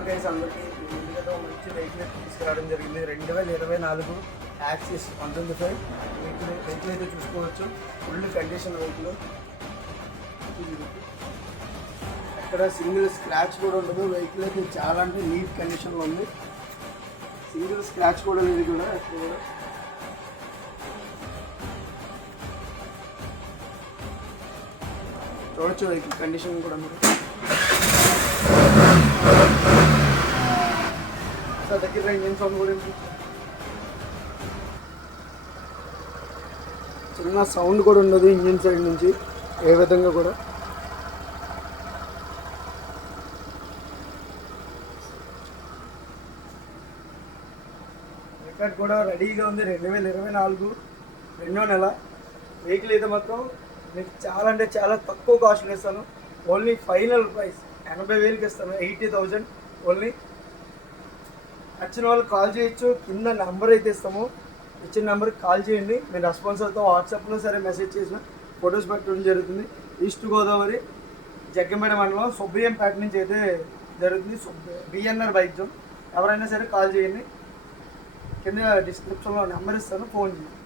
Hello guys, అందరికీ ముందుగా మంచి వెహికల్ తీసుకురావడం జరిగింది. 2024 యాక్సిస్ 125 వెహికల్ అయితే చూసుకోవచ్చు. Full condition vehicle. అక్కడ సింగిల్ స్క్రాచ్ కూడా ఉండదు. వెహికల్ అయితే చాలా అంటే నీట్ కండిషన్లో ఉంది. సింగిల్ స్క్రాచ్ కూడా లేదు కూడా అక్కడ కూడా. చూడొచ్చు వెహికల్ కండిషన్ కూడా మీరు. దగ్గర ఇంజిన్ సౌండ్ కూడా చిన్న సౌండ్ కూడా ఉండదు ఇంజిన్ సైడ్ నుంచి ఏ విధంగా కూడా. రికార్డ్ కూడా రెడీగా ఉంది. 2024 2వ నెల వెహికల్ అయితే మాత్రం మీకు చాలా అంటే చాలా తక్కువ కాస్ట్లో ఇస్తాను. ఓన్లీ ఫైనల్ ప్రైస్ 80,000కి ఇస్తాను. 80,000 ఓన్లీ. నచ్చిన వాళ్ళు కాల్ చేయొచ్చు. కింద నెంబర్ అయితే ఇస్తాము. ఇచ్చిన నెంబర్కి కాల్ చేయండి. మేము రెస్పాన్స్ అవుతాం. వాట్సాప్లో సరే మెసేజ్ చేసిన ఫొటోస్ పెట్టడం జరుగుతుంది. ఈస్ట్ గోదావరి జగ్గంపేట మండలం సుబ్రియంపేట నుంచి అయితే జరుగుతుంది. BNR bike zone. ఎవరైనా సరే కాల్ చేయండి. కింద డిస్క్రిప్షన్లో నెంబర్ ఇస్తాను, ఫోన్ చేయండి.